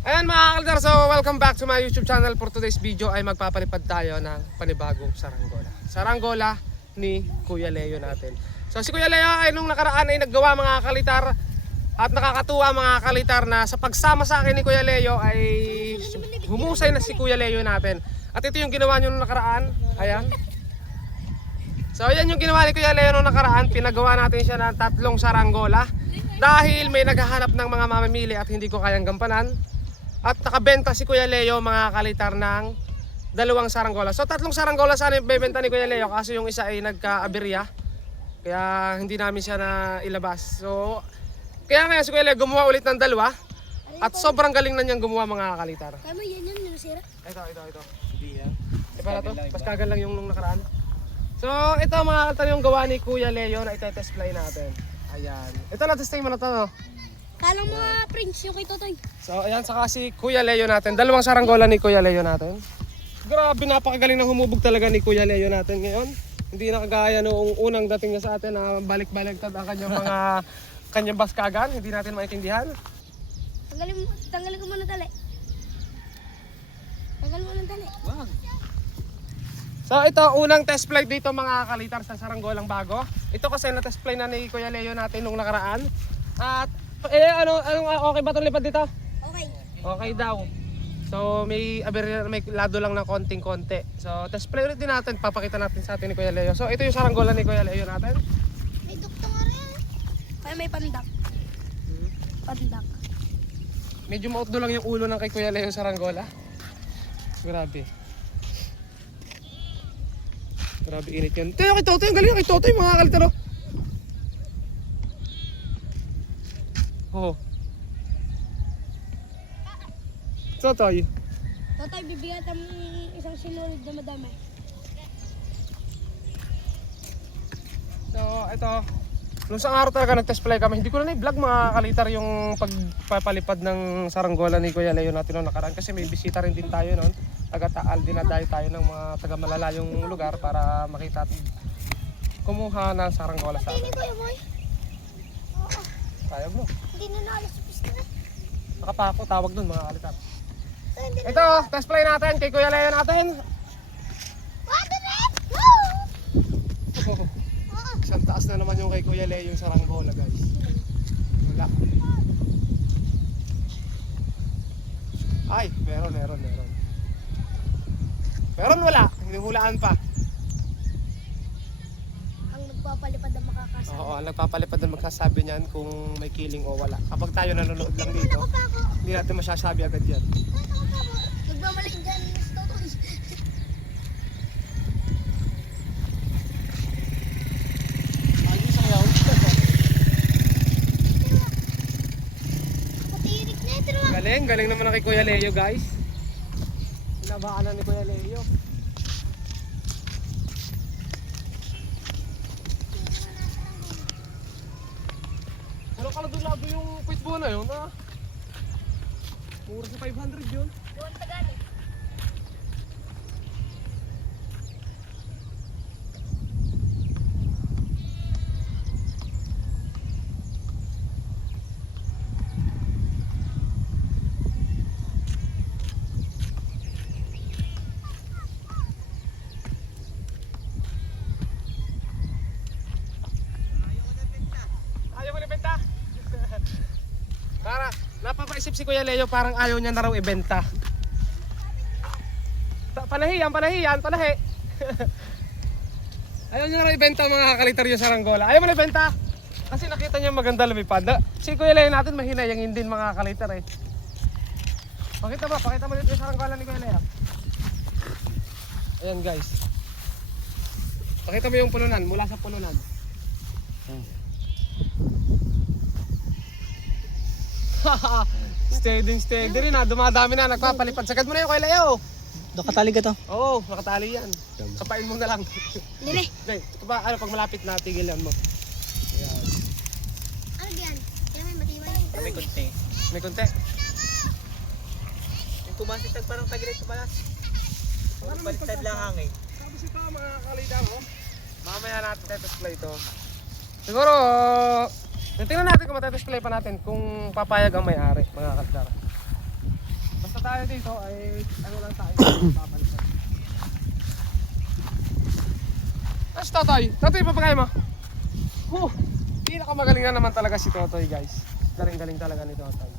Ayan mga kaldar, so welcome back to my YouTube channel. For today's video ay magpapalipad tayo ng panibagong saranggola. Saranggola ni Kuya Leo natin. So si Kuya Leo ay nung nakaraan ay naggawa mga kalitar. At nakakatuwa mga kalitar na sa pagsama sa akin ni Kuya Leo ay humusay na si Kuya Leo natin. At ito yung ginawa niyo nung nakaraan. Ayan. So ayan yung ginawa ni Kuya Leo nung nakaraan. Pinagawa natin siya ng 3 saranggola. Dahil may naghahanap ng mga mamamili at hindi ko kayang gampanan. At nakabenta si Kuya Leo mga kalitar ng 2 saranggola. So 3 saranggola sana yung bebenta ni Kuya Leo kasi yung isa ay nagka-aberya. Kaya hindi namin siya na ilabas. So kaya ngayon si Kuya Leo gumawa ulit ng 2. At sobrang galing na niyang gumawa mga kalitar. Kaya mo yan yung nasira? Ito. Hindi yan. Para to, paskagan lang yung nung nakaraan. So ito mga kalitar yung gawa ni Kuya Leo na ite-test fly natin. Ayan. Ito na testing mo na to, no? Kala mo Prince yung kay Totoy. So ayan, saka si Kuya Leo natin. 2 saranggola ni Kuya Leo natin. Grabe, napakagaling na humubog talaga ni Kuya Leo natin ngayon. Hindi na kagaya noong unang dating niya sa atin na balik-baliktad ang kanyang mga kanyang baskagan. Hindi natin maintindihan. Tanggalin ko muna tali. Tanggalin mo ng tali. Wow. So ito, unang test flight dito mga kalitar sa saranggolang bago. Ito kasi na test flight na ni Kuya Leo natin nung nakaraan. At okay ba itong lipad dito? Okay. Okay daw. So may lado lang ng konting-konti. So test play ulit din natin, papakita natin sa atin ni Kuya Leo. So ito yung saranggola ni Kuya Leo natin. May dukto nga rin. Kaya may pandak. Pandak. Medyo mautdo lang yung ulo ng kay Kuya Leo saranggola. Grabe. Grabe init yan. Ito yung kay Totoy, ang galing kay Totoy mga kalitaro. Oo. Totoy. Totoy, bibigyan mo isang sinulid na madami. So ito, nung sa araw talaga nag-test fly kami, hindi ko na i-vlog mga kalitar yung pagpapalipad ng saranggola ni Kuya Leo natin noong nakaraan kasi may bisita rin din tayo noon. Taga-Taal, dinadayo tayo ng mga taga-malalayong lugar para makita at kumuha ng saranggola sa atin. Hindi ko yung boy. Sayag mo. Hindi na naalas sa pista na. Nakapako, tawag dun mga kalitar. Ito, test fly natin kay Kuya Leo natin. Wado na! Woo! Isang taas na naman yung kay Kuya Leo yung saranggola guys. Wala. Ay, meron. Meron wala, hinuhulaan pa. Ang nagpapalipad ang makakasama. Oo, ang nagpapalipad na magsasabi niyan kung may killing o wala. Kapag tayo nanonood lang dito, hindi natin masasabi agad yan. Nagmamalik dyan yung Totoy. Ayun sa ngayon. Patirik na ito naman. Galing naman na kay Kuya Leo guys. Pinabaan na ni Kuya Leo. Pero kalado-lado yung pitbull na yun ha. Mura sa 500 yun. Gawang Tagalog. Ayaw mo ibenta? Para napapaisip si Kuya Leo parang ayaw niya na raw ibenta. Panahi. Ayaw niya na raw ibenta mga kakalitar yung saranggola. Ayaw mo na ibenta? Kasi nakita niya maganda lumipad. Si Kuya Leo natin mahinayangin din mga kakalitar eh. Pakita mo dito yung saranggola ni Kuya Leo. Ayan guys. Pakita mo yung pununan, mula sa pununan. Steady rin ha, dumadami na, nagpapalipad. Sagad mo na yung Kuya Leo. Nakatali ka to? Oo, nakatali yan. Kapain mo na lang. Dili. Okay, pag malapit na, tigilan mo. Ayan. Ano yan? Kaya may matibay. May kunti. May konti. Yung kumasitag parang tagilid sa balas. Baliktad lang hangin. Tapos ito mga kalida mo. Mamaya natin tetesplay ito. Siguro, tingnan natin kung matetesplay pa natin kung papayag ang may-ari mga kalidar. tayo dito ay ano lang tayo papalitan. Tapos Totoy, Totoy papagay mo. Pinakamagaling na naman talaga si Totoy guys. Galing-galing talaga ni Totoy.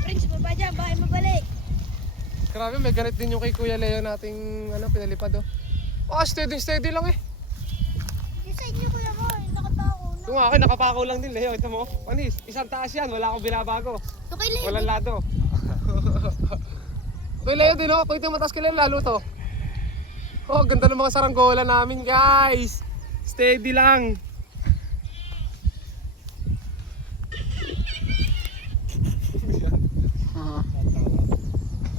Prince, baba dyan, bakit mabalik? Grabe, may ganit din yung kay Kuya Leo nating ano, pinalipad oh. Steady lang eh. Yung side niyo kuya mo, yung nakatao na. Yung akin, nakapako lang din Leo. Ito mo, panis, isang taas yan, wala akong binabago. Okay lang. Walang lado. Kuya Leo din oh, pwede mataas kailan lalo to. Oh, ganda ng mga saranggola namin guys. Steady lang.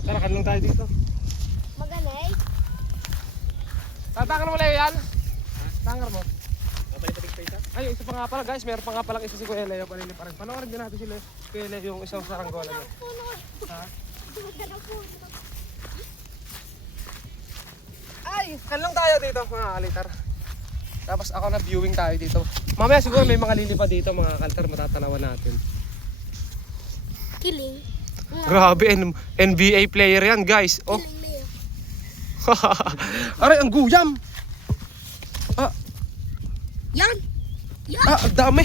Tarakan lang tayo dito. Magaling. Tatangan mo Leo yan? Tangar mo. Mabalik-balik pa isa. Ay, isa pa nga pala guys, meron pa nga palang isa si Kuya Leo panili pa rin. Panoorin din natin si Leo. Kuya Leo yung isang saranggola niya. Ha? Ay, kan lang tayo dito mga kalitar. Tapos ako na viewing tayo dito. Mamaya siguro may mga lilipad dito mga kalitar, matatanawan natin. Kiling. Grabe, NBA player yan guys. Oh. Kiling Leo. Aray, ang guyam. Ah, Yan. Yan. ang dami.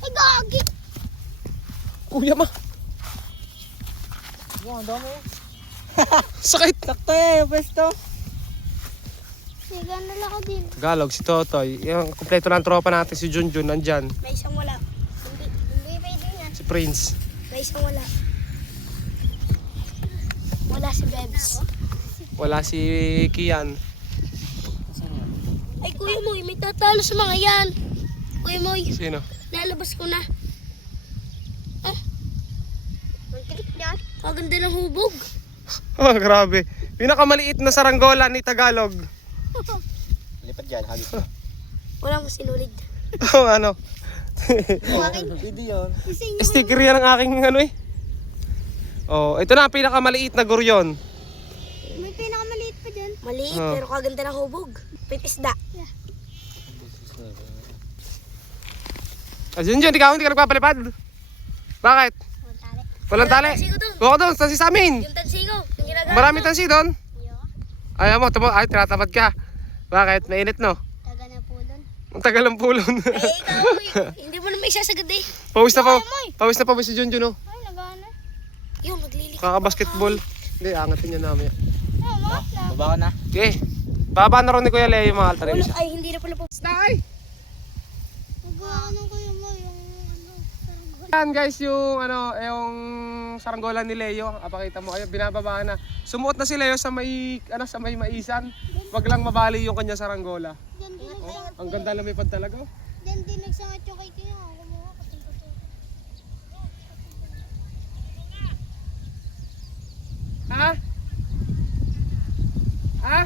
Ay, gagi. Guyam ah. Wow, ang dami. Sakit. Sakto eh, pwesto. Siga na lang ako din. Tagalog, si Totoy. Yung kompleto ng tropa natin, si Junjun, nandyan. May isang wala. Hindi pwede yan. Si Prince. May isang wala. Wala si Bebs. Wala si Kian. Ay, Kuya Moy, may tatalo sa mga yan. Kuya Moy, Sino? nalabas ko na. Ah. Ang trip niyan. Kaganda ng hubog. Oh, grabe. Pinakamaliit na saranggola ni Tagalog. Lipat dyan, hagis. Walang sinulid. Oh, ano? Pwede yun. Sticker yan ang aking ano eh. Oh, ito na ang pinakamaliit na guryon. May pinakamaliit pa dyan. Maliit, Oh. pero kaganda ng hubog. Pitisda. Yeah. Ah, Junjun, ikaw hindi ka nagpapalipad. Bakit? Walang tali. Tansigo doon. Huwag doon, tansi sa amin. Yung tansigo. Yung ginagawa Maraming mo. tansi doon. Ayaw mo, tamo, ay, tinatamad ka. Bakit? Mainit no? Taga na po doon. Ang tagal ng pulon. Eh, ikaw, hindi mo naman isasagad eh. Pawis na pawis si Junjun oh. Ay, nagana. Yung, naglilik. Kaka-basketball. Hindi, angatin niya namin. Baba ka na. Okay. Baba na rin ni Kuya Leo yung mga altar. Ulo, ay, hindi na pala po. Stay! Ano kayo mo, yung Yan guys, yung saranggola ni Leo, apakita mo, ayun, binababa na. Sumuot na si Leo sa may, sa may maisan. Wag lang mabali yung kanya saranggola. Oh, ang ganda lumipad talaga. Oh. Diyan din nagsangat yung kay Kaya. Kumuha ka sa ito. Ha? Ha?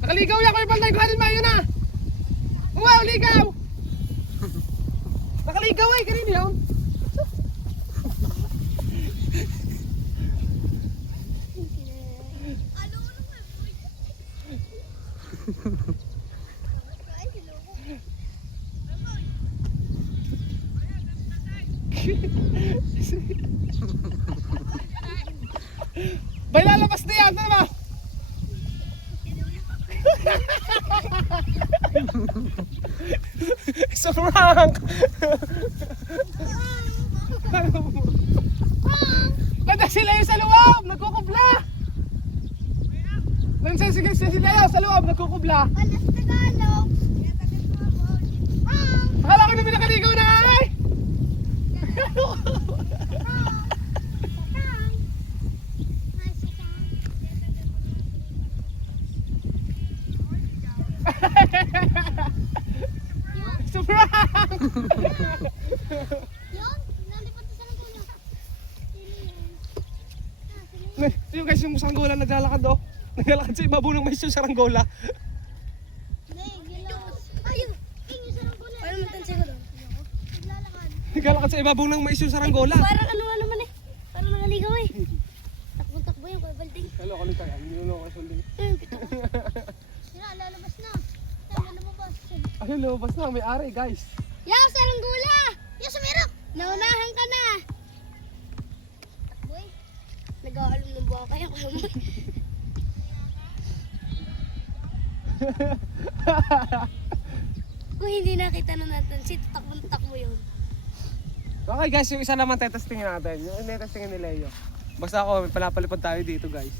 Nakaligaw yan ko yung balday ko hanin mayo na. Wow, ligaw! Nakaligaw eh, kanina yun. Bay, lalabas na yan, ano ba? It's a prank! Ganda si Leo sa loob! Nagkukubla! Nandiyan si Leo sa loob! Nagkukubla! Alas Tagalog. Akala ko na may nakaligaw na ay! It's a prank! Yun, nalipat sa Tagalog. Yung guys, yung saranggola naglalakad oh. Naglalakad sa ibabaw ng mais yung saranggola. Ayun. Paano mo tansi ko doon? Naglalakad. Naglalakad sa ibabaw ng mais yung saranggola. Parang ano nga naman eh. Parang nakaligaw eh. Takbo-takbo yung kuya Balding. Kalo, salita yan. Hindi mo nakasuldi. Sira, lalabas na. Tama, lumabas. Ayun, lumabas na. May ari, guys. Yaw, saranggula! Yaw, sumirap! Naunahan ka na! Boy, nag-aalam ng buha kaya ko naman. Kung hindi nakita na natin, si takbo yun. Okay guys, yung isa naman tetestingin natin. Yung tetestingin ni Leo. Basta ako, palapalipad tayo dito guys.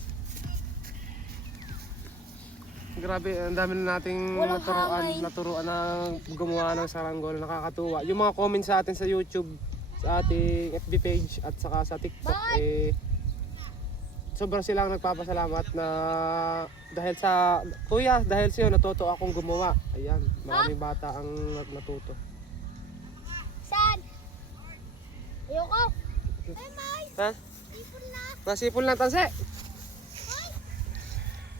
Grabe, ang dami na nating Walang naturuan ng gumawa ng saranggola. Nakakatuwa. Yung mga comments sa atin sa YouTube, sa ating FB page at saka sa TikTok, sobrang silang nagpapasalamat na dahil sa kuya, dahil sa'yo natuto akong gumawa. Ayan, maraming bata ang natuto. Saan? Ayoko. Ay, May! Ha? Ipon na! Nasipol na tanse. Ay!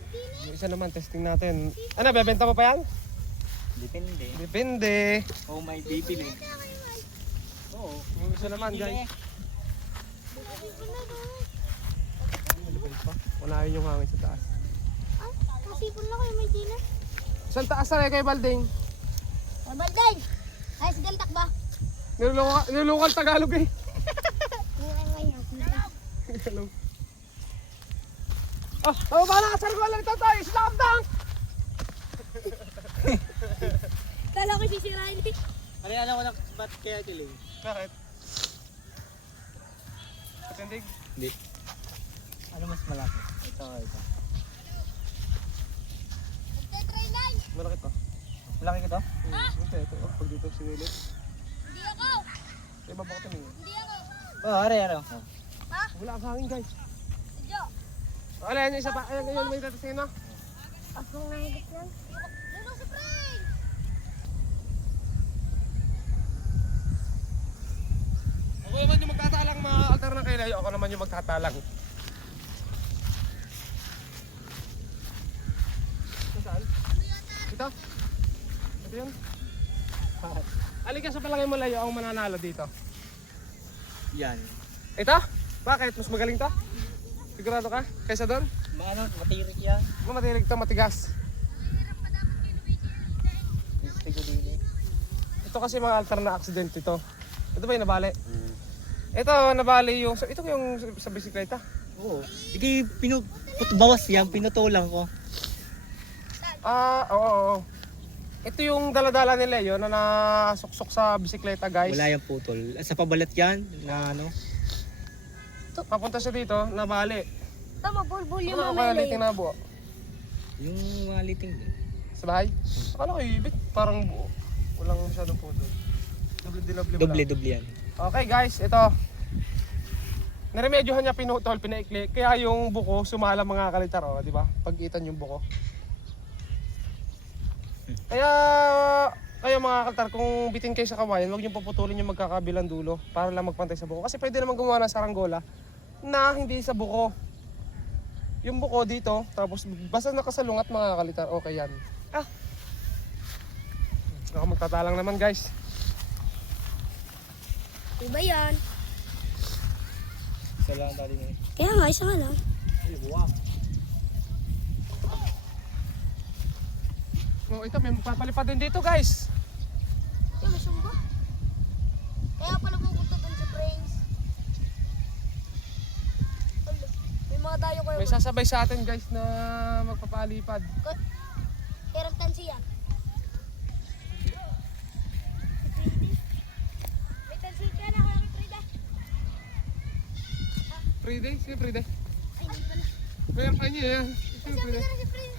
Hindi na. Yung isa naman, testing natin. Ano, bebenta mo pa yan? Depende. Depende. Oh, may bibili. Kaya kayo, May. Oo. Yung isa naman guys. Ipon na ba? Unahin yung hangin sa taas. Ah, kasipon na kayo, may dina. Saan taas na kay Balding? Ay, Balday! Ay, sigantak ba? Nilulungan Tagalog eh. Hello. Oh, bala ka sa wala nito tayo. Slam dunk! Kala ko sisirain eh. Alam ko na ba't kaya kiling? Bakit? Katindig? Hindi. Ano mas malaki? Ito. Magte-try line! Malaki to. Malaki ka to? Ito. Oh, pag dito sinilip. Hindi ako! Iba ba ko tumingin? Hindi ako! Oo, ano? Wala ang hangin guys. Sadyo! Wala yan yung isa pa. Ayan, ngayon may tatasingin na. Ako nga higit lang. Lalo si Frank! Ako naman yung magtatalang mga altar ng kay Leo. Ako naman yung magtatalang. Saan? Ito? Ito yun? Alika sa palagay mo Leo ang mananalo dito. Yan. Ito? Bakit? Mas magaling to? Sigurado ka? Kaysa doon? Maano, matirik yan. Matirig to, matigas. Gusto ko din eh. Ito kasi mga altar na accident ito. Ito ba yung nabali? Ito nabali yung... Ito yung sa bisikleta. Oo. Hindi, bawas yan, pinutulang ko. Oo. Ito yung daladala ni Leo na nasuksok sa bisikleta guys. Wala yung putol. Sa pabalat yan, na ano. Papunta siya dito, nabali. Tama, bulbul yung Ano mamay. kaya liting na buo? Yung maliting din. Sa bahay? Akala ko ibig, parang buo. Walang masyadong putol. Doble yan. Okay guys, ito. Niremedyohan niya pinutol, pinaikli. Kaya yung buko, sumala mga kalitar, di ba? Pag-itan yung buko. Kaya kayo mga kalitar, kung bitin kayo sa kawayan, huwag niyo puputulin yung magkakabilang dulo para lang magpantay sa buko. Kasi pwede naman gumawa ng saranggola na hindi sa buko. Yung buko dito, tapos basta nakasalungat mga kalitar, okay yan. Ako magtatalang naman guys. Iba yan. Isa lang dali nga eh. Kaya nga, isa nga lang. Ay, wow. Oh, ito may magpapalipad din dito guys. Kaya may sumba. Kaya pala pupunta dun sa Prince. Alo, may mga tayo kayo. May sasabay sa atin guys na magpapalipad. Kaya tansi yan. May tansi ka na, kaya Frida. Friday? Sino Friday? Ay, hindi pala. Kaya kanya yan. Sino Sabi Friday? na si Frida.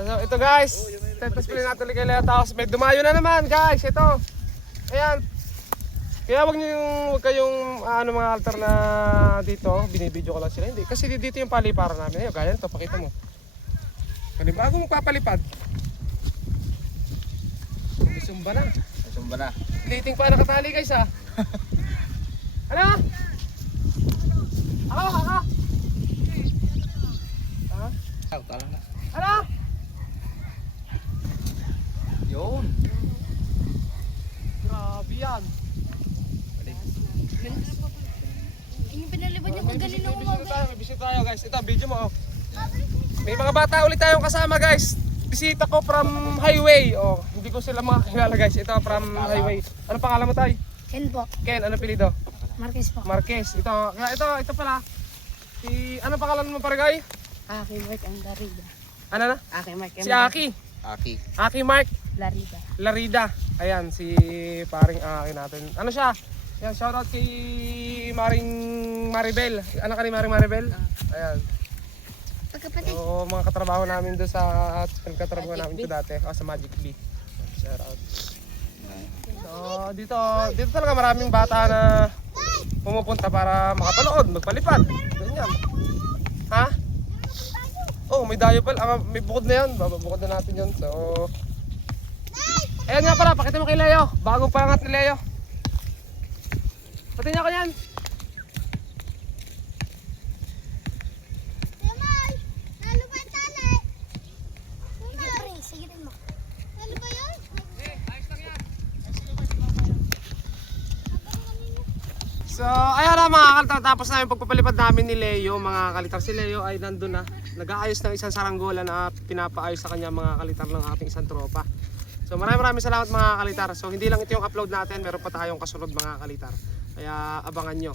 So, ito guys, tapos pili natin ulit kay Leo. Tapos may dumayo na naman guys, ito. Ayan. Kaya wag kayong mga altar na dito, binibidyo ko lang sila. Hindi, kasi dito yung paliparan namin. Ayun, gaya nito, pakita mo. Kasi bago magpapalipad. Sumba na. Sumba na. Liting pa nakatali guys ha. Ano? Ako. Ha? Tala na. Ano? Yun. Grabe yan. May bisita tayo guys. Ito, video mo oh. May mga bata ulit tayong kasama guys. Bisita ko from highway. Oh, hindi ko sila makakilala guys. Ito from highway. Ano pangalan mo tayo? Ken po. Ken, ano apelyido? Marquez po. Marquez. Ito pala. Ano pangalan mo paragay? Aki Mark ang Larida. Ano na? Aki Mark Si Aki. Aki Mark Larida. Larida. Ayan, si paring Aki natin. Ano siya? Yan, shoutout kay Maring Maribel. Anak ka ni Maring Maribel? Ayan. Pagkapatid. So, mga katrabaho namin doon sa katrabaho namin ito dati. Sa Magic Bee. Shoutout. So, dito talaga maraming bata na pumupunta para makapanood, magpalipad. Ganyan. Ha? Oh, may dayo pala. May bukod na yan. Bababukod na natin yun. So, ayan nga pala, pakita mo kay Leo. Bagong pangat ni Leo. Pati niya ko yan. Simay! Lalo ba yung tali? Sige, pre. Sige din mo. Lalo ba yun? Ayos lang yan. So, ayan na mga kalitar. Tapos na yung pagpapalipad namin ni Leo. Mga kalitar, si Leo ay nandun na. Nag-aayos ng isang saranggola na pinapaayos sa kanya mga kalitar ng ating isang tropa. So, maraming salamat mga kalitar. So, hindi lang ito yung upload natin. Meron pa tayong kasunod mga kalitar. Kaya abangan nyo.